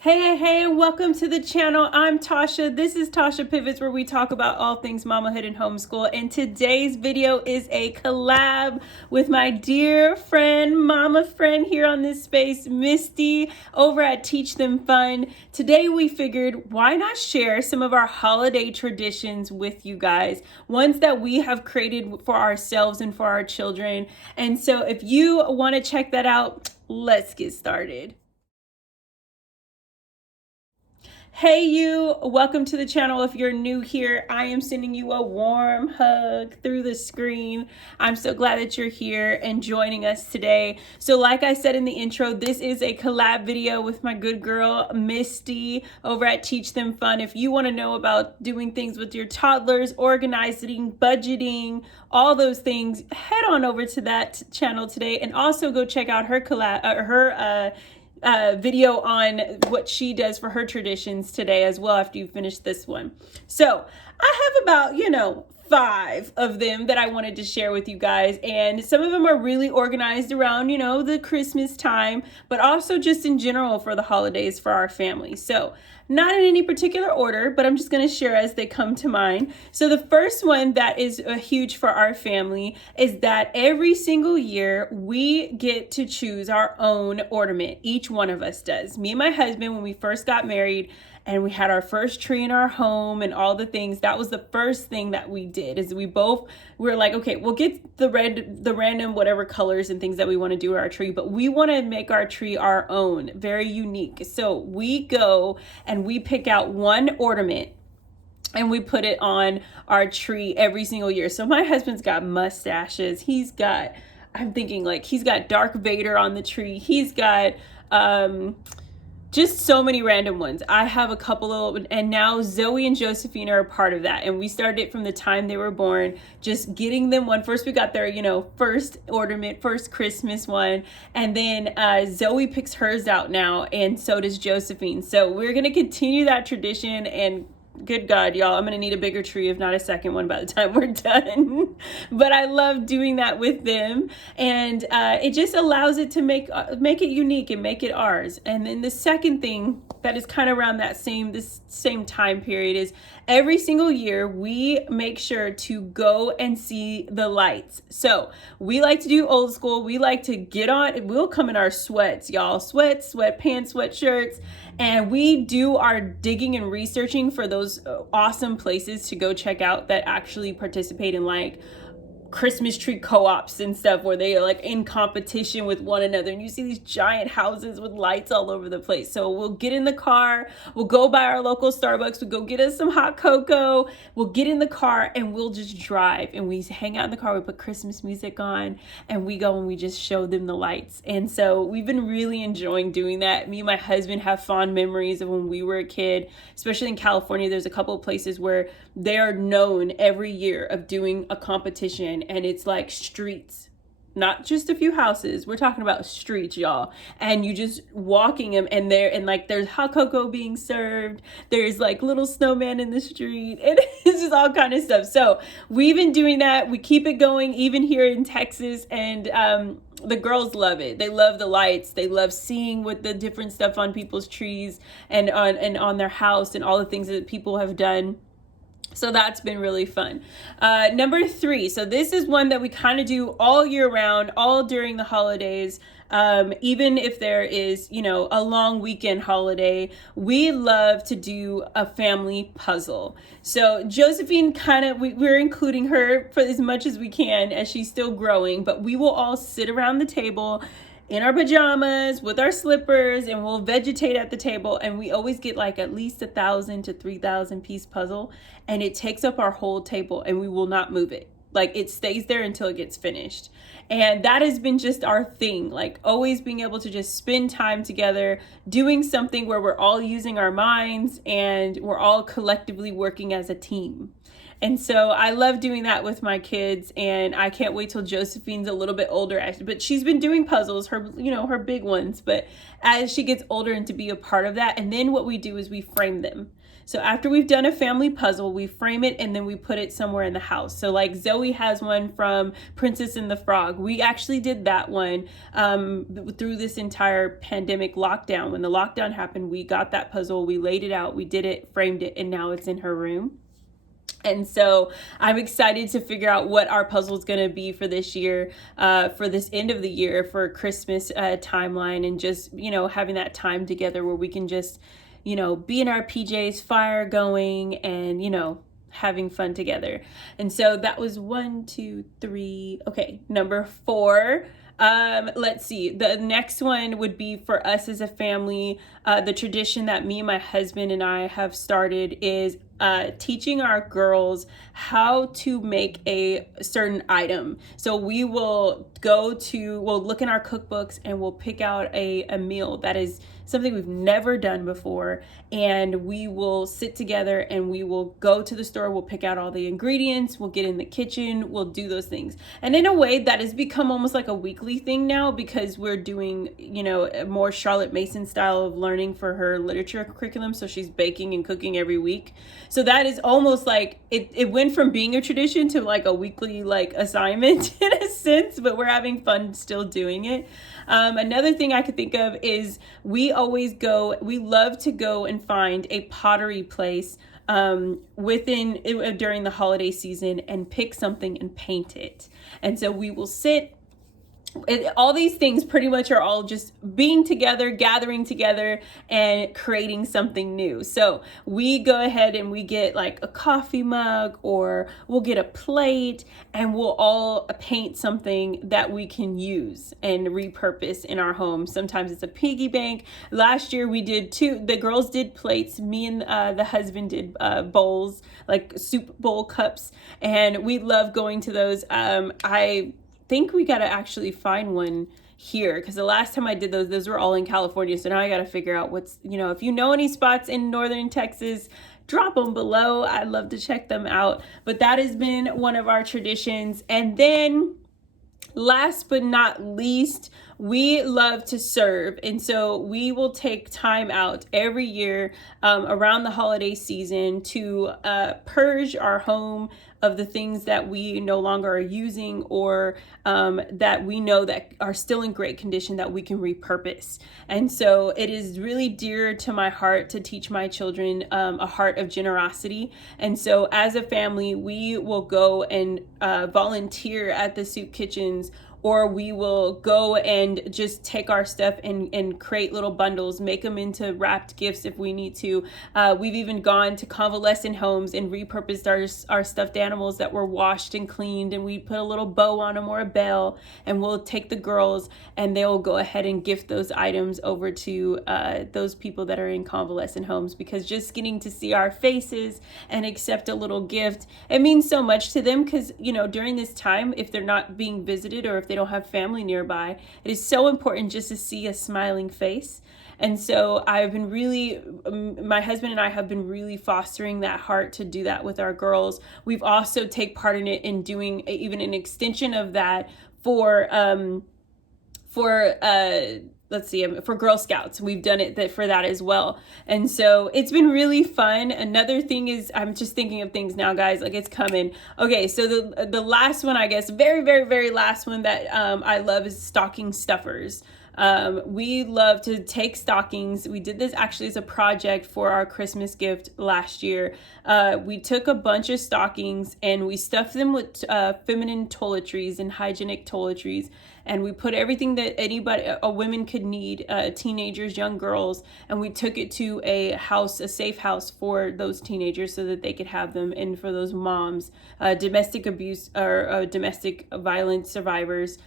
Hey, and welcome to the channel. I'm Tasha. This is Tasha Pivots, where we talk about all things mamahood and homeschool. And today's video is a collab with my dear friend, mama friend here on this space, Mystee, over at Teach Them Fun. Today we figured, why not share some of our holiday traditions with you guys, ones that we have created for ourselves and for our children. And so if you want to check that out, let's get started. Hey you, welcome to the channel. If you're new here, I am sending you a warm hug through the screen. I'm so glad that you're here and joining us today. So like I said in the intro, this is a collab video with my good girl, Mystee, over at Teach Them Fun. If you want to know about doing things with your toddlers, organizing, budgeting, all those things, head on over to that channel today, and also go check out her video on what she does for her traditions today as well after you finish this one. So I have about, 5 of them that I wanted to share with you guys, and some of them are really organized around, the Christmas time, but also just in general for the holidays for our family. So not in any particular order, but I'm just going to share as they come to mind. So the first one that is huge for our family is that every single year we get to choose our own ornament. Each one of us does. Me and my husband, when we first got married and we had our first tree in our home and all the things, that was the first thing that we did. Is we were like, okay, we'll get the random whatever colors and things that we want to do with our tree, but we want to make our tree our own, very unique. So we go and we pick out one ornament and we put it on our tree every single year. So my husband's got mustaches. He's got Darth Vader on the tree. He's got just so many random ones. I have a couple of, and now Zoe and Josephine are a part of that. And we started it from the time they were born, just getting them one. First we got their, first ornament, first Christmas one. And then Zoe picks hers out now, and so does Josephine. So we're going to continue that tradition, and good God, y'all, I'm going to need a bigger tree, if not a second one, by the time we're done. But I love doing that with them. And it just allows it to make it unique and make it ours. And then the second thing that is kind of around this same time period is every single year we make sure to go and see the lights. So we like to do old school. We like to get on. We'll come in our sweats, y'all. Sweats, sweatpants, sweatshirts. And we do our digging and researching for those awesome places to go check out that actually participate in Christmas tree co-ops and stuff, where they are in competition with one another, and you see these giant houses with lights all over the place. So we'll get in the car, we'll go by our local Starbucks, we'll go get us some hot cocoa, we'll get in the car and we'll just drive, and we hang out in the car, we put Christmas music on, and we go and we just show them the lights. And so we've been really enjoying doing that. Me and my husband have fond memories of when we were a kid, especially in California. There's a couple of places where they are known every year of doing a competition, and it's like streets, not just a few houses. We're talking about streets, y'all. And you just walking them, and there's hot cocoa being served. There's little snowman in the street, and it's just all kind of stuff. So we've been doing that. We keep it going even here in Texas, and the girls love it. They love the lights. They love seeing what the different stuff on people's trees and on their house and all the things that people have done. So that's been really fun. Number 3. So this is one that we kind of do all year round, all during the holidays. Even if there is, a long weekend holiday, we love to do a family puzzle. So Josephine we're including her for as much as we can, as she's still growing, but we will all sit around the table in our pajamas with our slippers, and we'll vegetate at the table, and we always get at least 1,000 to 3,000 piece puzzle, and it takes up our whole table, and we will not move it. It stays there until it gets finished. And that has been just our thing, always being able to just spend time together doing something where we're all using our minds and we're all collectively working as a team. And so I love doing that with my kids, and I can't wait till Josephine's a little bit older, actually. But she's been doing puzzles, her big ones. But as she gets older, and to be a part of that, and then what we do is we frame them. So after we've done a family puzzle, we frame it and then we put it somewhere in the house. So like Zoe has one from Princess and the Frog. We actually did that one through this entire pandemic lockdown. When the lockdown happened, we got that puzzle, we laid it out, we did it, framed it, and now it's in her room. And so I'm excited to figure out what our puzzle is going to be for this year, for this end of the year, for Christmas timeline, and just, having that time together where we can just, be in our PJs, fire going, and, having fun together. And so that was 1, 2, 3. Okay, number 4. Let's see. The next one would be for us as a family. The tradition that me and my husband and I have started is teaching our girls how to make a certain item. So we'll look in our cookbooks and we'll pick out a meal that is something we've never done before, and we will sit together and we will go to the store, we'll pick out all the ingredients, we'll get in the kitchen, we'll do those things. And in a way that has become almost like a weekly thing now, because we're doing, a more Charlotte Mason style of learning for her literature curriculum. So she's baking and cooking every week. So that is almost like, it went from being a tradition to like a weekly assignment in a sense, but we're having fun still doing it. Another thing I could think of is we love to go and find a pottery place during the holiday season and pick something and paint it. And so we will sit. All these things pretty much are all just being together, gathering together, and creating something new. So we go ahead and we get like a coffee mug, or we'll get a plate, and we'll all paint something that we can use and repurpose in our home. Sometimes it's a piggy bank. Last year we did the girls did plates. Me and the husband did bowls, like soup bowl cups, and we love going to those. I think we got to actually find one here, because the last time I did those were all in California. So now I got to figure out what's, if you know any spots in northern Texas, drop them below. I'd love to check them out. But that has been one of our traditions. And then last but not least, we love to serve. And so we will take time out every year around the holiday season to purge our home of the things that we no longer are using, or that we know that are still in great condition that we can repurpose. And so it is really dear to my heart to teach my children a heart of generosity. And so as a family, we will go and volunteer at the soup kitchens, or we will go and just take our stuff and create little bundles, make them into wrapped gifts if we need to. We've even gone to convalescent homes and repurposed our stuffed animals that were washed and cleaned, and we put a little bow on them or a bell, and we'll take the girls and they'll go ahead and gift those items over to those people that are in convalescent homes, because just getting to see our faces and accept a little gift, it means so much to them, because during this time, if they're not being visited or if they don't have family nearby, it is so important just to see a smiling face. And so my husband and I have been really fostering that heart to do that with our girls. We've also take part in it in doing even an extension of that for Girl Scouts. We've done it for that as well. And so it's been really fun. Another thing is, I'm just thinking of things now, guys, like it's coming. Okay, so the last one, I guess, very, very, very last one that I love is stocking stuffers. We love to take stockings. We did this actually as a project for our Christmas gift last year. We took a bunch of stockings and we stuffed them with feminine toiletries and hygienic toiletries. And we put everything that women could need, teenagers, young girls, and we took it to a safe house for those teenagers so that they could have them, and for those moms, domestic abuse or domestic violence survivors,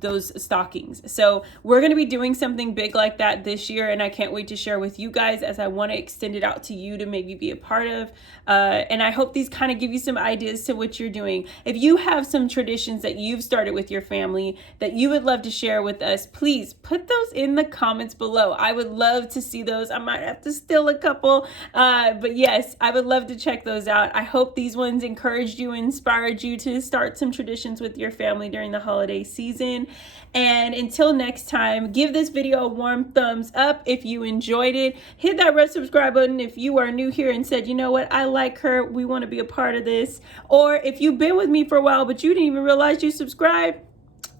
those stockings. So we're going to be doing something big like that this year, and I can't wait to share with you guys, as I want to extend it out to you to maybe be a part of. And I hope these kind of give you some ideas to what you're doing. If you have some traditions that you've started with your family that you would love to share with us, please put those in the comments below. I would love to see those. I might have to steal a couple, but yes, I would love to check those out. I hope these ones encouraged you, inspired you to start some traditions with your family during the holiday season. And until next time, give this video a warm thumbs up if you enjoyed it. Hit that red subscribe button if you are new here and said, you know what, I like her, we want to be a part of this. Or if you've been with me for a while but you didn't even realize you subscribed,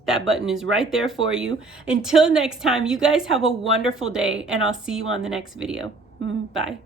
that button is right there for you. Until next time, you guys have a wonderful day, and I'll see you on the next video. Bye.